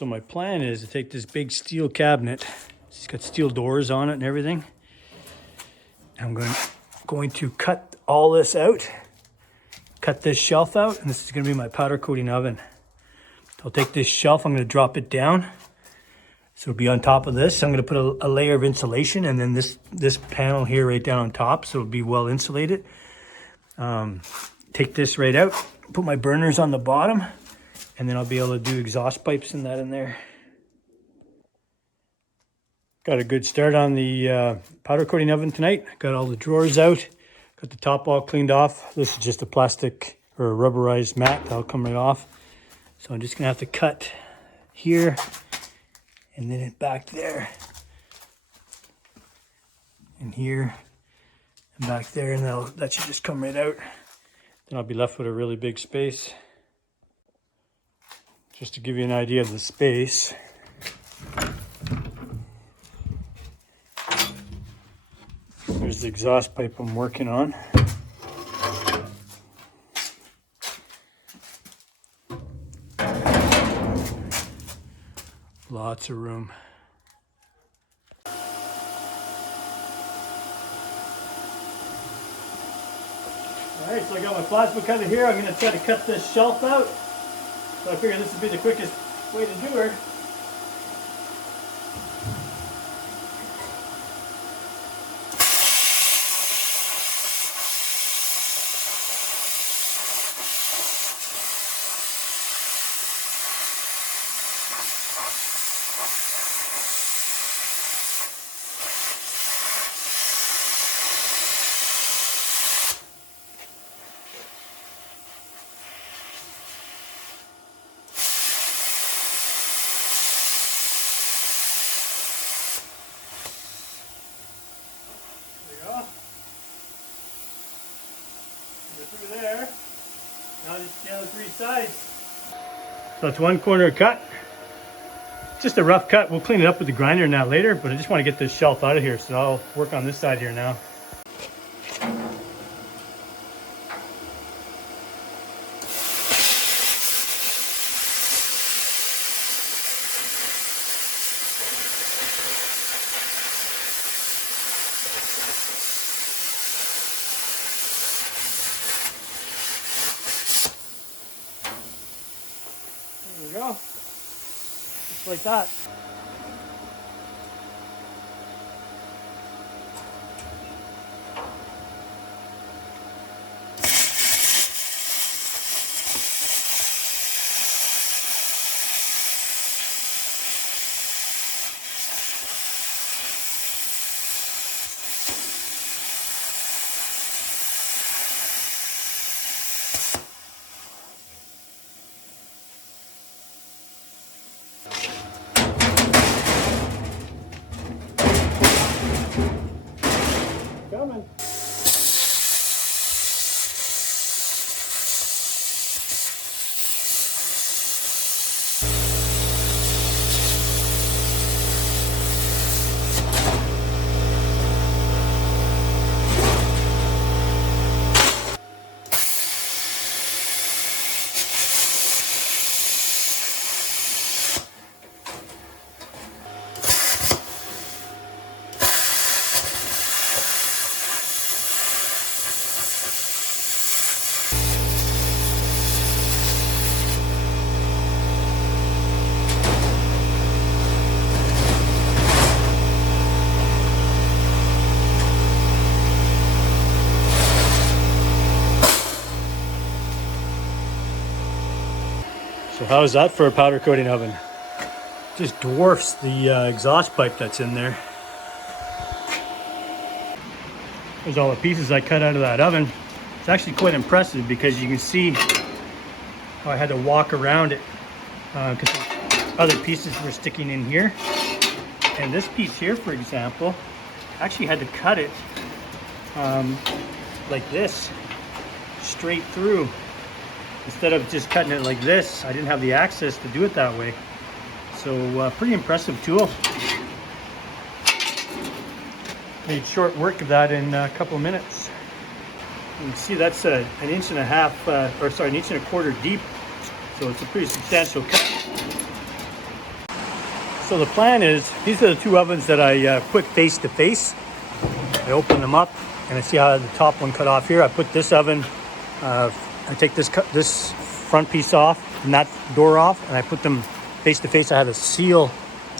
So my plan is to take this big steel cabinet. It's got steel doors on it and everything. I'm going to cut all this out, cut this shelf out, and this is going to be my powder coating oven. I'll take this shelf, I'm going to drop it down. So it'll be on top of this. I'm going to put a layer of insulation, and then this panel here right down on top, so it'll be well insulated. Take this right out, put my burners on the bottom, and then I'll be able to do exhaust pipes and that in there. Got a good start on the powder coating oven tonight. Got all the drawers out, got the top all cleaned off. This is just a plastic or a rubberized mat, that'll come right off. So I'm just gonna have to cut here and then it back there and here and back there, and that should just come right out. Then I'll be left with a really big space. Just to give you an idea of the space. There's the exhaust pipe I'm working on. Lots of room. All right, so I got my plasma cutter here. I'm gonna try to cut this shelf out. So I figure this would be the quickest way to do her. Through there. Now just the other three sides. So it's one corner cut. Just a rough cut. We'll clean it up with the grinder and that later, but I just want to get this shelf out of here, so I'll work on this side here now. There we go. Just like that. Coming. So how's that for a powder coating oven? Just dwarfs the exhaust pipe that's in there. There's all the pieces I cut out of that oven. It's actually quite impressive because you can see how I had to walk around it because other pieces were sticking in here. And this piece here, for example, I actually had to cut it like this, straight through. Instead of just cutting it like this, I didn't have the access to do it that way. So pretty impressive tool. Made short work of that in a couple of minutes. You can see that's an inch and a half, an inch and a quarter deep. So it's a pretty substantial cut. So the plan is, these are the two ovens that I put face to face. I open them up and I see how the top one cut off here. I put this oven, I take this front piece off and that door off, and I put them face to face. I had a seal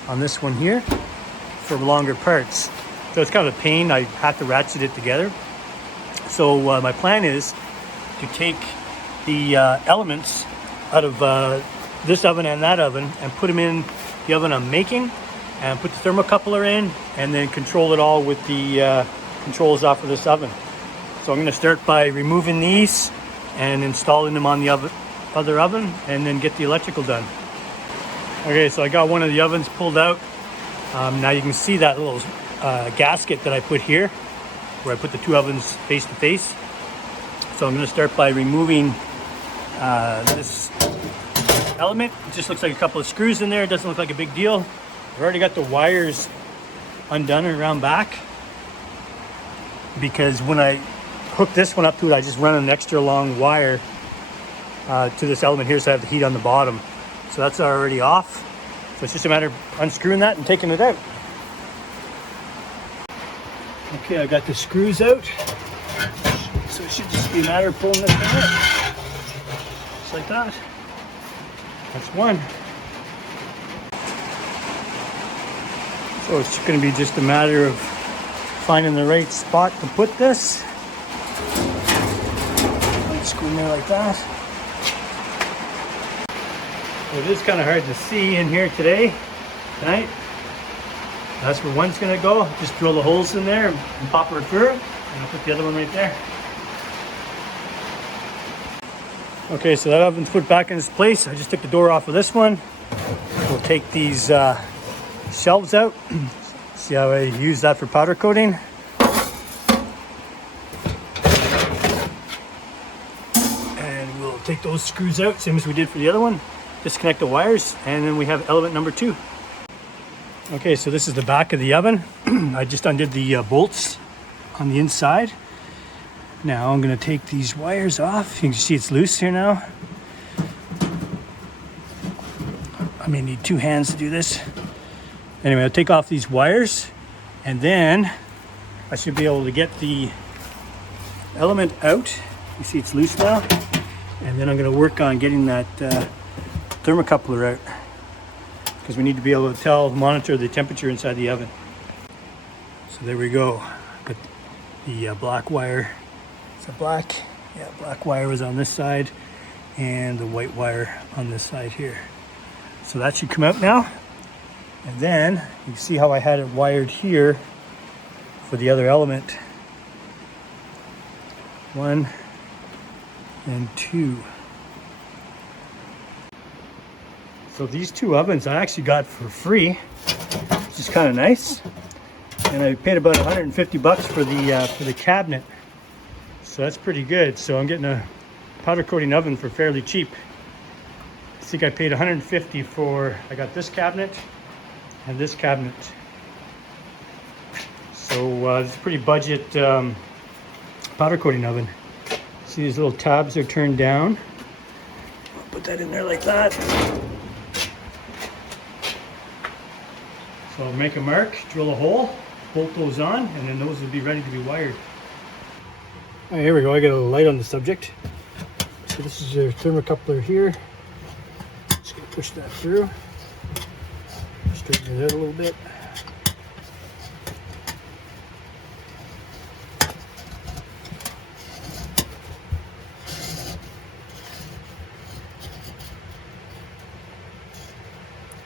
on this one here for longer parts. So it's kind of a pain. I have to ratchet it together. So my plan is to take the elements out of this oven and that oven and put them in the oven I'm making, and put the thermocoupler in, and then control it all with the controls off of this oven. So I'm going to start by removing these and installing them on the other oven, and then get the electrical done. Okay, so I got one of the ovens pulled out. Now you can see that little gasket that I put here, where I put the two ovens face to face. So I'm going to start by removing this element. It just looks like a couple of screws in there. It doesn't look like a big deal. I've already got the wires undone around back, because when I hook this one up to it, I just run an extra long wire to this element here, so I have the heat on the bottom. So that's already off. So it's just a matter of unscrewing that and taking it out. Okay, I got the screws out. So it should just be a matter of pulling this thing out. Just like that. That's one. So it's going to be just a matter of finding the right spot to put this. Screw in there like that. It is kind of hard to see in here tonight. That's where one's going to go. Just drill the holes in there and pop her through, and I'll put the other one right there. Okay, so that oven's put back in its place. I just took the door off of this one. We'll take these shelves out. See how I use that for powder coating. And we'll take those screws out, same as we did for the other one. Disconnect the wires, and then we have element number 2. Okay, so this is the back of the oven. I just undid the bolts on the inside. Now I'm going to take these wires off. You can see it's loose here now. I may need 2 hands to do this. Anyway, I'll take off these wires, and then I should be able to get the element out. You see it's loose now. And then I'm going to work on getting that thermocoupler out, because we need to be able to monitor the temperature inside the oven. So there we go. Got the black wire. Is that black? Yeah, black wire was on this side, and the white wire on this side here. So that should come out now. And then you can see how I had it wired here for the other element. 1 and 2. So these 2 ovens I actually got for free, which is kind of nice. And I paid about 150 bucks for the cabinet. So that's pretty good. So I'm getting a powder coating oven for fairly cheap. I think I paid 150 for, I got this cabinet and this cabinet. So it's a pretty budget powder coating oven. See, these little tabs are turned down. I'll put that in there like that. So I'll make a mark, drill a hole, bolt those on, and then those will be ready to be wired. All right, here we go. I got a light on the subject. So this is your thermocoupler here. Just gonna push that through. Straighten it out a little bit.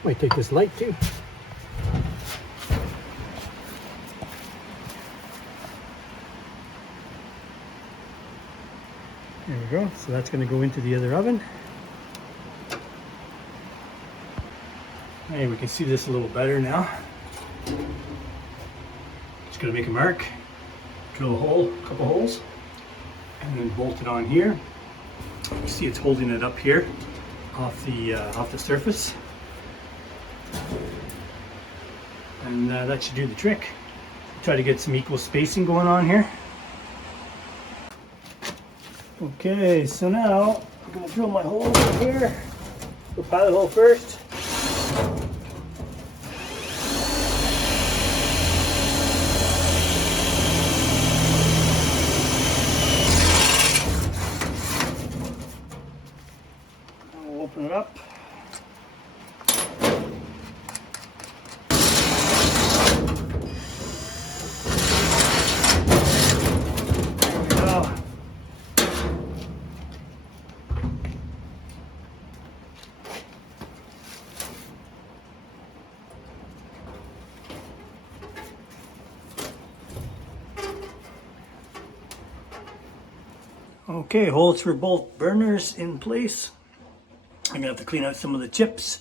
Might take this light too. There we go. So that's going to go into the other oven. Hey, we can see this a little better now. Just going to make a mark, drill a hole, a couple holes, and then bolt it on here. You see it's holding it up here off the surface, and that should do the trick. Try to get some equal spacing going on here. Okay, so now I'm going to drill my hole over here. Go pilot hole first. Okay, holes for both burners in place. I'm gonna have to clean out some of the chips,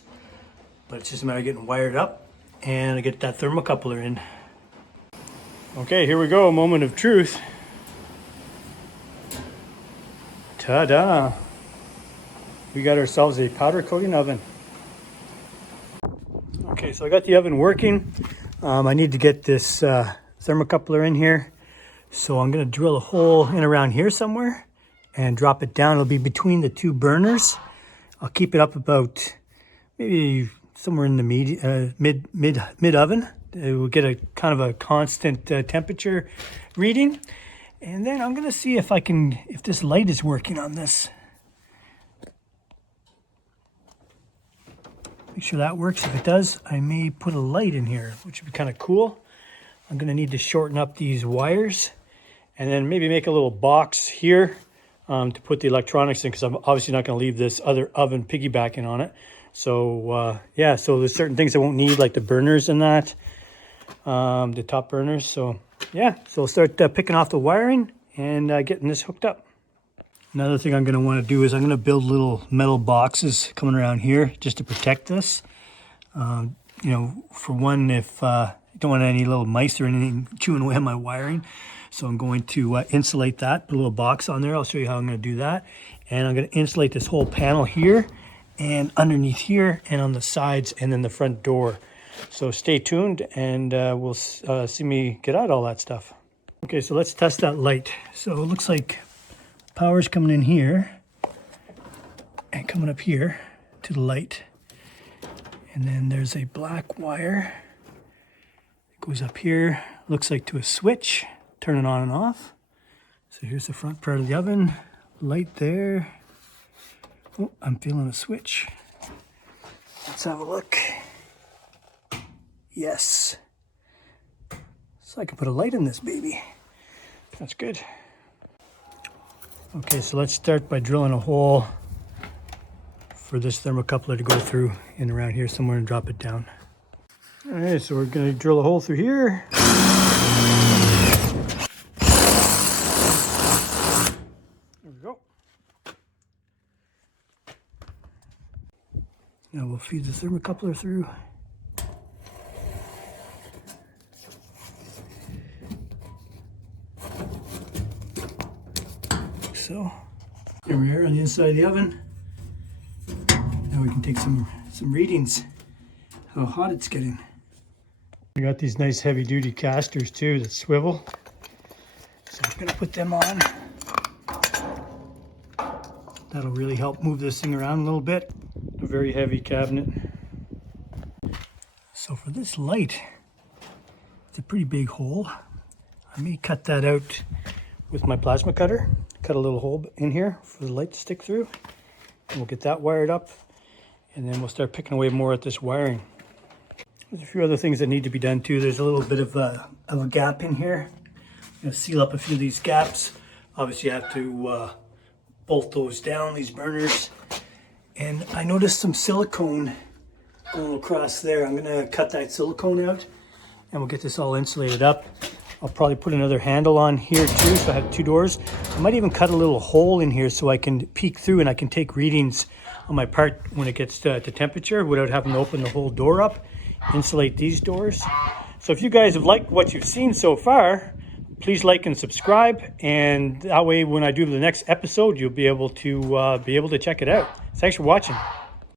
but it's just a matter of getting wired up and I get that thermocoupler in. Okay, here we go, moment of truth. Ta-da! We got ourselves a powder coating oven. Okay, so I got the oven working. I need to get this thermocoupler in here. So I'm gonna drill a hole in around here somewhere and drop it down. It'll be between the two burners. I'll keep it up about maybe somewhere in the mid oven. We'll get a kind of a constant temperature reading. And then I'm gonna see if if this light is working on this. Make sure that works. If it does, I may put a light in here, which would be kind of cool. I'm gonna need to shorten up these wires and then maybe make a little box here to put the electronics in, because I'm obviously not gonna leave this other oven piggybacking on it. So yeah, so there's certain things I won't need, like the burners and that, the top burners. So yeah, so I'll start picking off the wiring and getting this hooked up. Another thing I'm going to want to do is I'm going to build little metal boxes coming around here just to protect this. You know, for one, if I don't want any little mice or anything chewing away on my wiring. So I'm going to insulate that, put a little box on there. I'll show you how I'm going to do that. And I'm going to insulate this whole panel here and underneath here and on the sides and then the front door. So stay tuned and we'll see me get out all that stuff. Okay, so let's test that light. So it looks like power's coming in here and coming up here to the light. And then there's a black wire. It goes up here, looks like to a switch, turn it on and off. So here's the front part of the oven, light there. Oh, I'm feeling a switch. Let's have a look. Yes. So I can put a light in this baby. That's good. Okay, so let's start by drilling a hole for this thermocoupler to go through and around here somewhere and drop it down. All right, so we're gonna drill a hole through here. There we go. Now we'll feed the thermocoupler through. So here we are on the inside of the oven. Now we can take some readings, how hot it's getting. We got these nice heavy duty casters too that swivel. So we're gonna put them on. That'll really help move this thing around a little bit. A very heavy cabinet. So for this light, it's a pretty big hole. I may cut that out with my plasma cutter. Cut a little hole in here for the light to stick through. And we'll get that wired up. And then we'll start picking away more at this wiring. There's a few other things that need to be done too. There's a little bit of a gap in here. I'm gonna seal up a few of these gaps. Obviously you have to bolt those down, these burners. And I noticed some silicone going across there. I'm gonna cut that silicone out and we'll get this all insulated up. I'll probably put another handle on here too, so I have two doors. I might even cut a little hole in here so I can peek through and I can take readings on my part when it gets to temperature without having to open the whole door up, insulate these doors. So if you guys have liked what you've seen so far, please like and subscribe, and that way when I do the next episode, you'll be able to check it out. Thanks for watching.